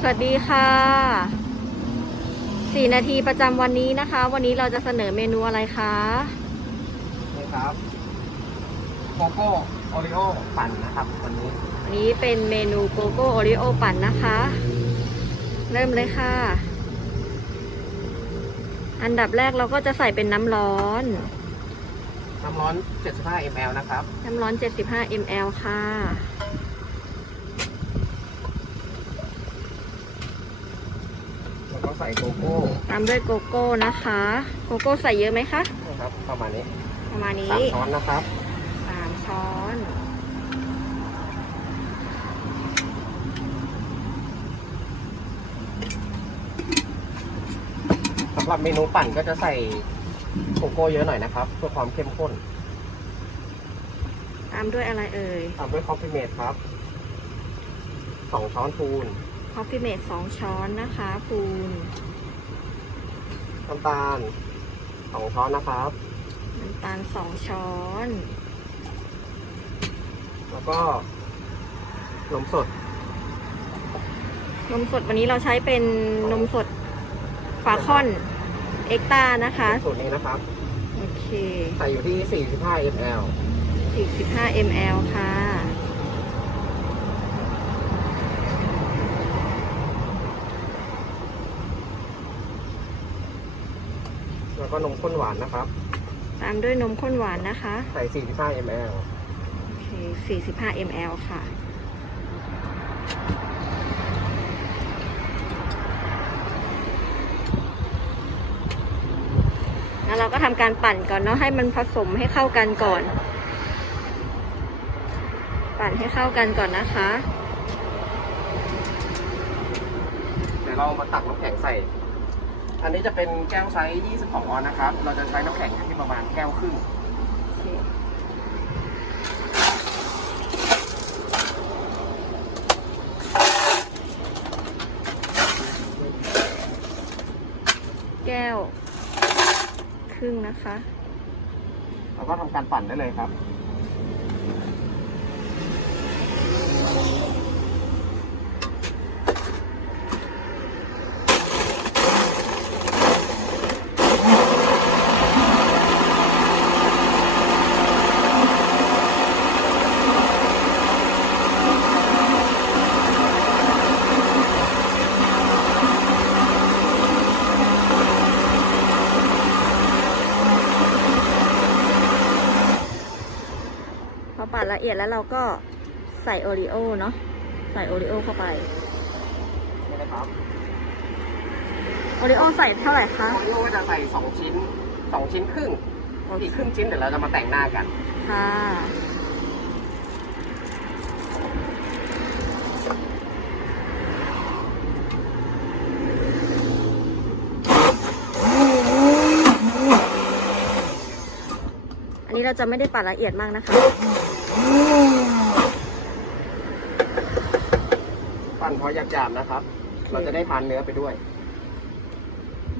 สวัสดีค่ะสี่นาทีประจำวันนี้นะคะ วันนี้เราจะเสนอเมนูอะไรคะนี่ครับโกโก้โอริโอปั่นนะครับวันนี้วันนี้เป็นเมนูโกโก้โอริโอปั่นนะคะ เริ่มเลยค่ะ อันดับแรกเราก็จะใส่เป็นน้ำร้อน น้ำร้อน 75 ml นะครับ น้ำร้อน 75 ml ค่ะ แล้วก็ใส่โกโก้ตามด้วยโกโก้นะคะ โกโก้ใส่เยอะไหมคะนะครับประมาณนี้ประมาณสานี้มช้อนนะครับสามช้อนสำหรับเมนูปั่นก็จะใส่โกโก้เยอะหน่อยนะครับ เพื่อความเข้มข้น ตามด้วยอะไรเอ่ยตามด้วยคอฟฟี่เมดครับสองช้อนพูนค อฟฟี่เมดสองช้อนนะคะปูนน้ำตาลสองช้อนนะครับ น้ำตาลสองช้อน แล้วก็นมสด นมสดวันนี้เราใช้เป็นนมสดฝาคอนเอ็กตานะคะสูตรนี้นะครับ โอเค ใส่อยู่ที่ 45 ml 45 ml ค่ะ แล้วก็นมข้นหวานนะครับ ตามด้วยนมข้นหวานนะคะ ใส่ 45 ml โอเค 45 ml ค่ะ แล้วเราก็ทำการปั่นก่อนเนาะให้มันผสมให้เข้ากันก่อน ปั่นให้เข้ากันก่อนนะคะ เดี๋ยวเรามาตักน้ำแข็งใส่ อันนี้จะเป็นแก้วไซส์22ออนซ์นะครับ เราจะใช้น้ำแข็งอยู่ที่ประมาณแก้วครึ่งโอเคแก้ว ครึ่งนะคะแล้วก็ทำการปั่นได้เลยครับ ละเอียดแล้วเราก็ใส่โอรีโอเนาะใส่โอรีโอเข้าไปนี่นะครับโอรีโอใส่เท่าไหร่คะโอริโอก็จะใส่2ชิ้น2ชิ้นครึ่งอีกครึ่งชิ้นเดี๋ยวเราจะมาแต่งหน้ากัน ค่ะ อันนี้เราจะไม่ได้ปั่นละเอียดมากนะคะ ปั่นพอหยาบๆนะครับ เราจะได้ทานเนื้อไปด้วย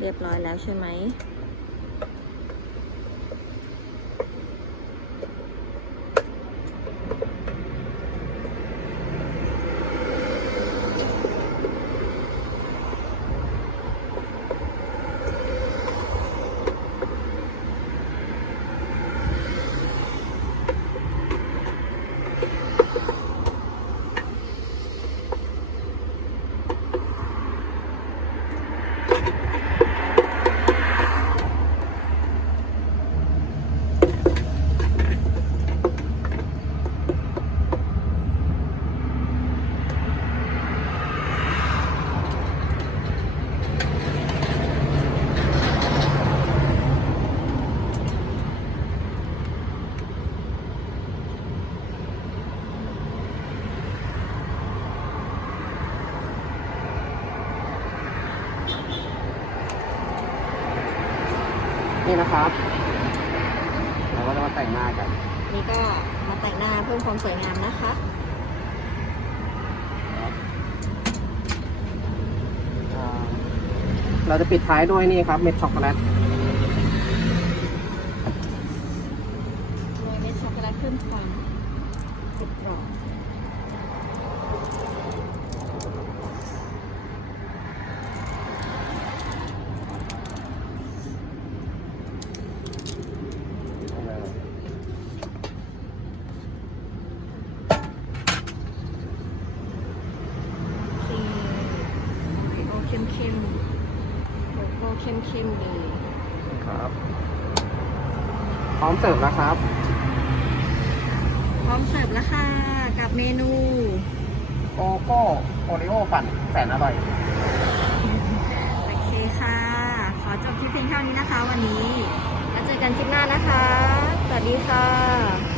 เรียบร้อยแล้วใช่ไหม นี่นะครับเราก็จะมาแต่งหน้ากัน นี่ก็มาแต่งหน้าเพิ่มความสวยงามนะคะอ่าเราจะปิดท้ายด้วยนี่ครับเม็ดช็อกโกแลต โรยเม็ดช็อกโกแลตเพิ่มความกรุบกรอบ เข้มๆเลยครับ พร้อมเสิร์ฟแล้วครับ พร้อมเสิร์ฟแล้วค่ะ กับเมนู โกโก้โอริโอปั่นแสนอร่อย โอเคค่ะ ขอจบคลิปเพียงเท่านี้นะคะ วันนี้ แล้วเจอกันคลิปหน้านะคะ สวัสดีค่ะ